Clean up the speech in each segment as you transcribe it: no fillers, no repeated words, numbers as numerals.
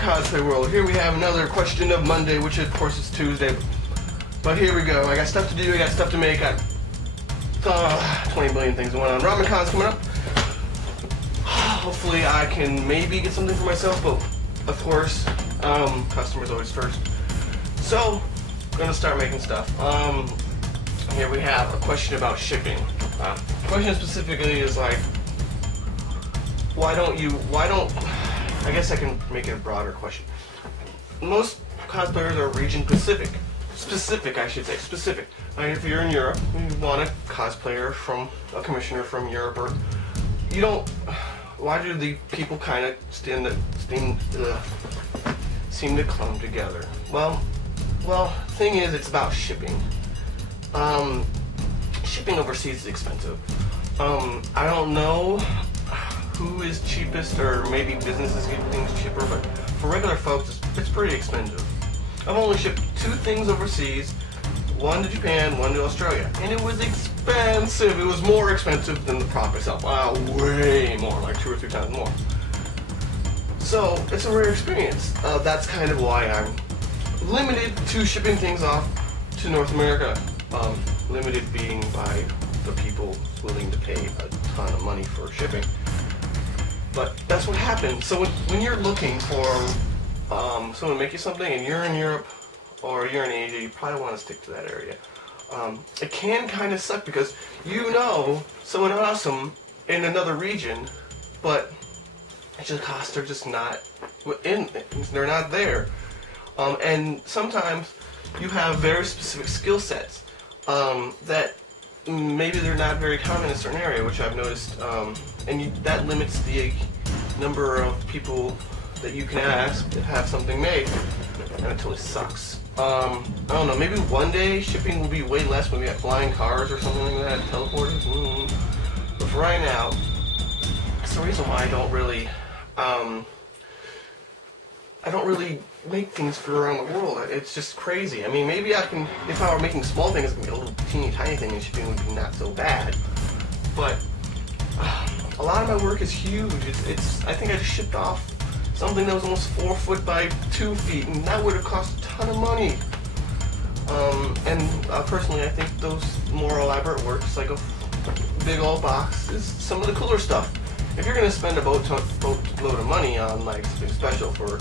cosplay world. Here we have another question of Monday, which of course is Tuesday. But here we go. I got stuff to do, I got stuff to make. I got 20 billion things going on. RamentCon's coming up. Hopefully I can maybe get something for myself, but of course, customers always first. So, I'm gonna start making stuff. Here we have a question about shipping. The question specifically is like, why don't, I guess I can make it a broader question. Most cosplayers are region specific, I should say, specific. Like if you're in Europe, you want a cosplayer from, a commissioner from Europe, or you don't, why do the people kind of seem to clump together? Well, thing is, it's about shipping. Shipping overseas is expensive. I don't know who is cheapest, or maybe businesses get things cheaper, but for regular folks, it's pretty expensive. I've only shipped 2 things overseas, one to Japan, one to Australia, and it was expensive. It was more expensive than the prop itself. Way more, like 2 or 3 times more. So it's a rare experience. That's kind of why I'm limited to shipping things off to North America. Limited being by the people willing to pay a ton of money for shipping. But that's what happens. So when you're looking for someone to make you something and you're in Europe or you're in Asia, you probably want to stick to that area. It can kind of suck because you know someone awesome in another region, but it's just costs are just not they're not there. And sometimes you have very specific skill sets that maybe they're not very common in a certain area, which I've noticed, and that limits the number of people that you can ask to have something made, and it totally sucks. I don't know, maybe one day shipping will be way less when we have flying cars or something like that, teleporters, but for right now, that's the reason why I don't really make things for around the world. It's just crazy. I mean, maybe I can, if I were making small things, it would be a little teeny tiny thing and shipping would be not so bad. But a lot of my work is huge. I think I just shipped off something that was almost 4 foot by 2 feet, and that would have cost a ton of money. Personally, I think those more elaborate works, like a big old box, is some of the cooler stuff. If you're going to spend a boatload of money on like something special for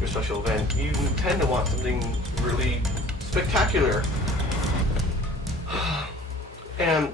your special event, you tend to want something really spectacular. And,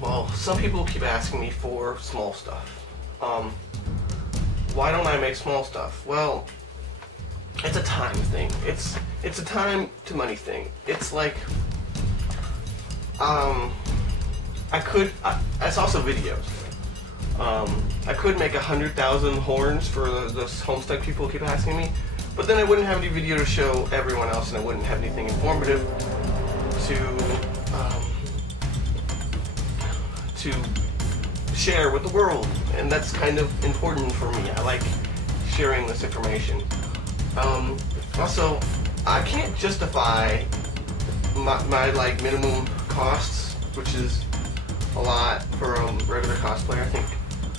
well, some people keep asking me for small stuff. Why don't I make small stuff? Well, it's a time thing. It's a time to money thing. It's like, it's also videos. I could make 100,000 horns for those Homestead people who keep asking me, but then I wouldn't have any video to show everyone else, and I wouldn't have anything informative to share with the world, and that's kind of important for me. I like sharing this information. Also, I can't justify my like minimum costs, which is a lot for a regular cosplayer. I think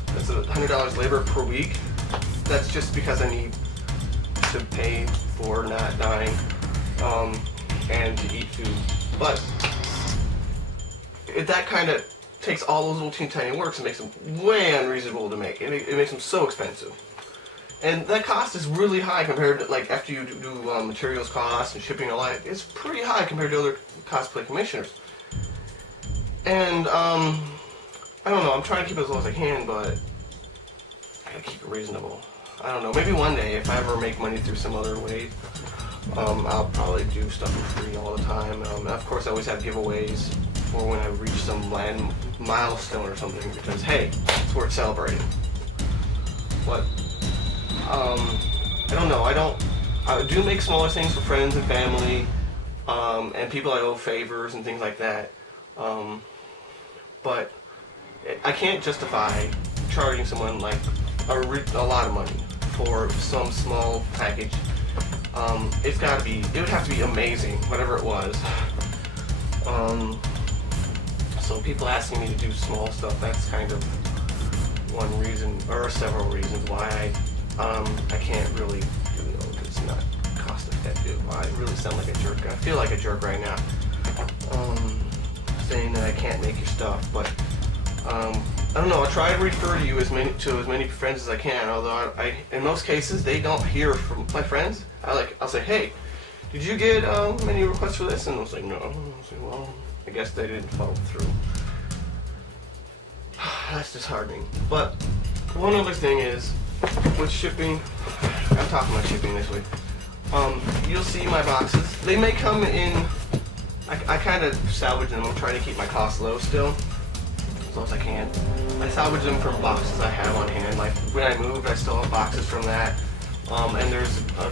that's $100 labor per week. That's just because I need to pay for not dying and to eat food. But that kind of takes all those little teeny tiny works and makes them way unreasonable to make. It makes them so expensive. And that cost is really high compared to, like, after you do materials costs and shipping and all that, it's pretty high compared to other cosplay commissioners. And, I don't know, I'm trying to keep it as low as I can, but I gotta keep it reasonable. I don't know, maybe one day, if I ever make money through some other way, I'll probably do stuff for free all the time. Of course, I always have giveaways for when I reach some land milestone or something, because, hey, it's worth celebrating. But, I don't know, I do make smaller things for friends and family, and people I owe favors and things like that. But I can't justify charging someone like a lot of money for some small package. It would have to be amazing, whatever it was. So people asking me to do small stuff, that's kind of one reason, or several reasons why I can't really do just not cost effective. I really sound like a jerk. I feel like a jerk right now, saying that I can't make your stuff, but I don't know. I try to refer you to as many friends as I can. Although in most cases they don't hear from my friends. I'll say, hey, did you get many requests for this? And they'll say no. I'll say, well, I guess they didn't follow through. That's disheartening. But one other thing is, with shipping, I'm talking about shipping this week. You'll see my boxes. They may come in. I kind of salvage them. I'm trying to keep my costs low still, as low as I can. I salvage them from boxes I have on hand. Like when I moved, I still have boxes from that. And there's a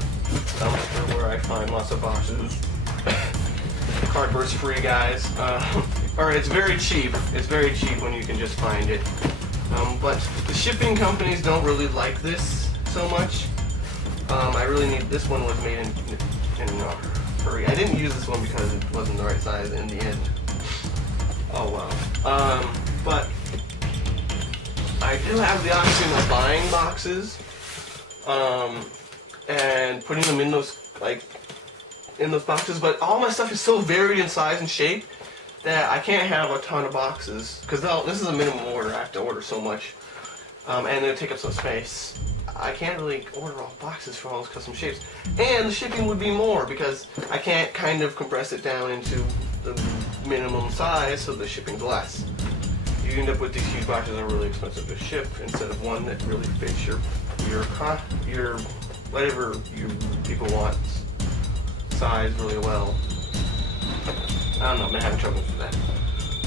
dumpster where I find lots of boxes. Cardboard's free, guys. Or it's very cheap. It's very cheap when you can just find it. But the shipping companies don't really like this so much. I really need, this one was made in a hurry. I didn't use this one because it wasn't the right size in the end. Oh well. But I do have the option of buying boxes and putting them in those boxes. But all my stuff is so varied in size and shape that I can't have a ton of boxes because this is a minimum order. I have to order so much, and it'll take up some space. I can't really order all boxes for all those custom shapes, and the shipping would be more because I can't kind of compress it down into the minimum size, so the shipping's less. You end up with these huge boxes that are really expensive to ship instead of one that really fits your whatever you people want size really well. I don't know, I'm having trouble with that.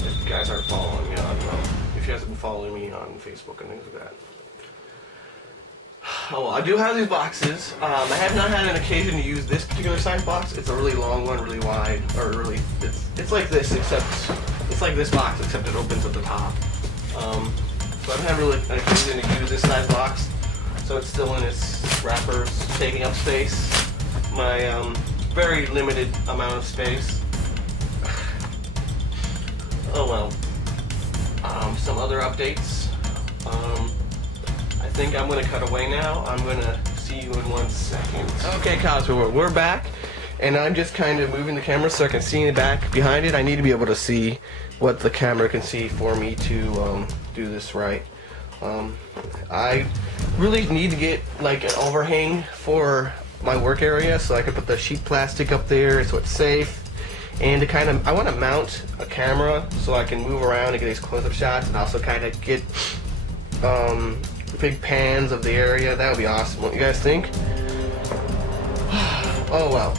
If you guys aren't following me, I don't know. If you guys have been following me on Facebook and things like that. Oh, well, I do have these boxes. I have not had an occasion to use this particular size box. It's a really long one, really wide, or really, it's like this, except, it's like this box, except it opens at the top. So I haven't had really an occasion to use this size box. So it's still in its wrappers, taking up space. My very limited amount of space. Oh well. Some other updates. I think I'm going to cut away now. I'm going to see you in 1 second. Okay, Cosmo, we're back. And I'm just kind of moving the camera so I can see in the back behind it. I need to be able to see what the camera can see for me to do this right. I really need to get like an overhang for my work area so I can put the sheet plastic up there so it's safe. And to kind of, I want to mount a camera so I can move around and get these close-up shots and also kind of get big pans of the area. That would be awesome. What do you guys think? Oh well.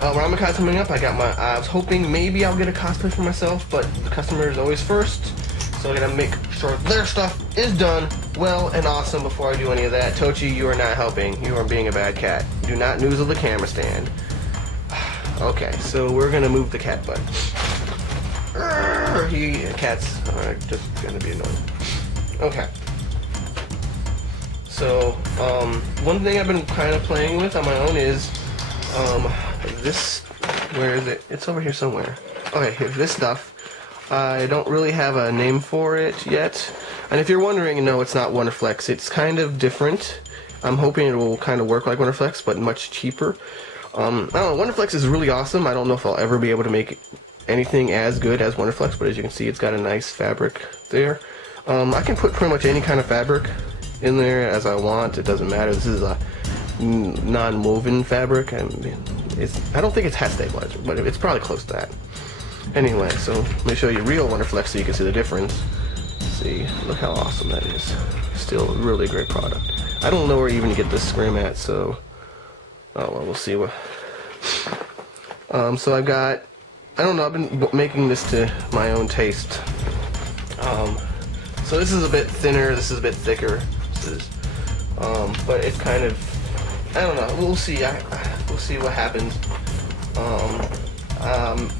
Ramakai coming up. I was hoping maybe I'll get a cosplay for myself, but the customer is always first. So I gotta make sure their stuff is done well and awesome before I do any of that. Tochi, you are not helping. You are being a bad cat. Do not noozle the camera stand. Okay, so we're gonna move the cat butt. Cats are just gonna be annoying. Okay. So, one thing I've been kind of playing with on my own is, this, where is it? It's over here somewhere. Okay, here's this stuff. I don't really have a name for it yet. And if you're wondering, no, it's not Wonderflex. It's kind of different. I'm hoping it will kind of work like Wonderflex, but much cheaper. I don't know, Wonderflex is really awesome. I don't know if I'll ever be able to make anything as good as Wonderflex, but as you can see, it's got a nice fabric there. I can put pretty much any kind of fabric in there as I want. It doesn't matter. This is a non-woven fabric. I don't think it's hat stabilizer, but it's probably close to that. Anyway, so let me show you real Wonderflex so you can see the difference. See, look how awesome that is. Still a really great product. I don't know where even to get this scrim at, so oh well, we'll see what. So I've got, I don't know, I've been making this to my own taste. So this is a bit thinner, this is a bit thicker. This is, but it's kind of, I don't know. We'll see. We'll see what happens.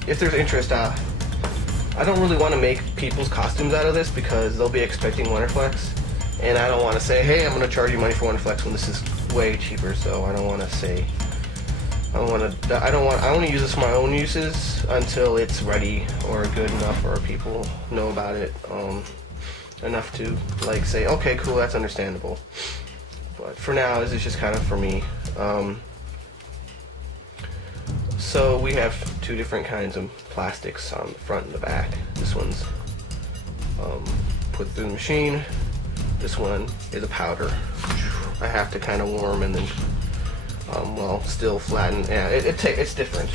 If there's interest, I don't really want to make people's costumes out of this because they'll be expecting Wonderflex, and I don't want to say, hey, I'm going to charge you money for Wonderflex when this is way cheaper. So I don't want to say. I want to use this for my own uses until it's ready or good enough or people know about it enough to like say, okay, cool, that's understandable. But for now, this is just kind of for me. So we have two different kinds of plastics on the front and the back. This one's put through the machine. This one is a powder. I have to kind of warm and then, well, still flatten. Yeah, it's different.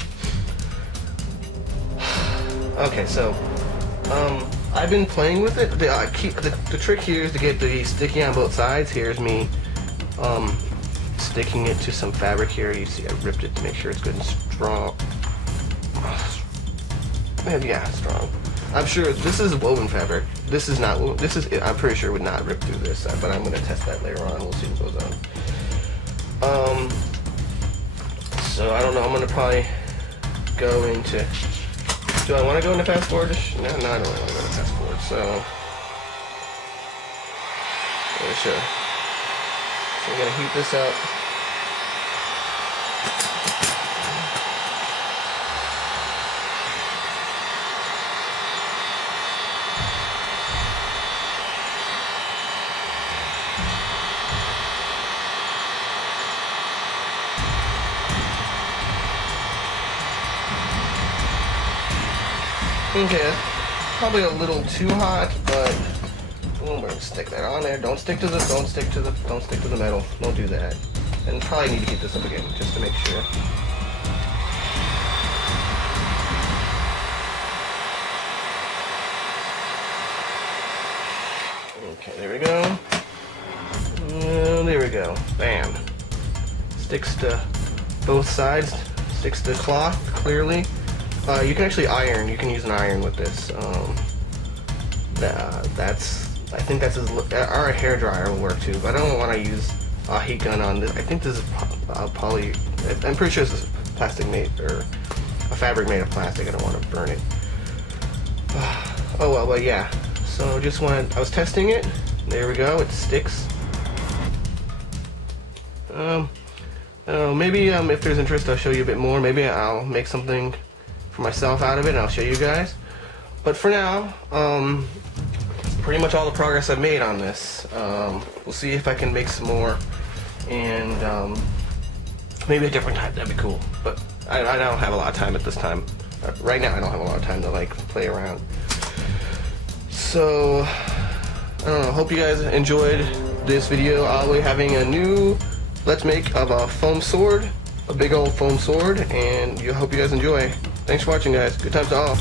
Okay, so I've been playing with it. The trick here is to get the sticky on both sides. Here's me sticking it to some fabric here. You see I ripped it to make sure it's good and strong. Yeah, strong. I'm sure this is woven fabric. This is not. I'm pretty sure it would not rip through this, but I'm going to test that later on. We'll see what goes on. So I don't know. I'm going to probably go into. Do I want to go into fast forward? No, I don't really want to go into fast forward. So I'm going to heat this up. Okay, probably a little too hot, but we're gonna stick that on there. Don't stick to the metal. Don't do that. And probably need to heat this up again just to make sure. Okay, there we go. There we go. Bam. Sticks to both sides. Sticks to cloth clearly. You can actually iron. You can use an iron with this. I think that's or a hair dryer will work too. But I don't want to use a heat gun on this. I think this is poly. I'm pretty sure this is plastic made or a fabric made of plastic. I don't want to burn it. Oh well, but yeah. So just wanted. I was testing it. There we go. It sticks. Maybe if there's interest, I'll show you a bit more. Maybe I'll make something for myself out of it and I'll show you guys. But for now, pretty much all the progress I've made on this. We'll see if I can make some more and maybe a different time. That'd be cool. But I don't have a lot of time at this time. Right now I don't have a lot of time to like play around. So I don't know, hope you guys enjoyed this video. I'll be having a new let's make of a foam sword, a big old foam sword, and I hope you guys enjoy. Thanks for watching, guys. Good times to all.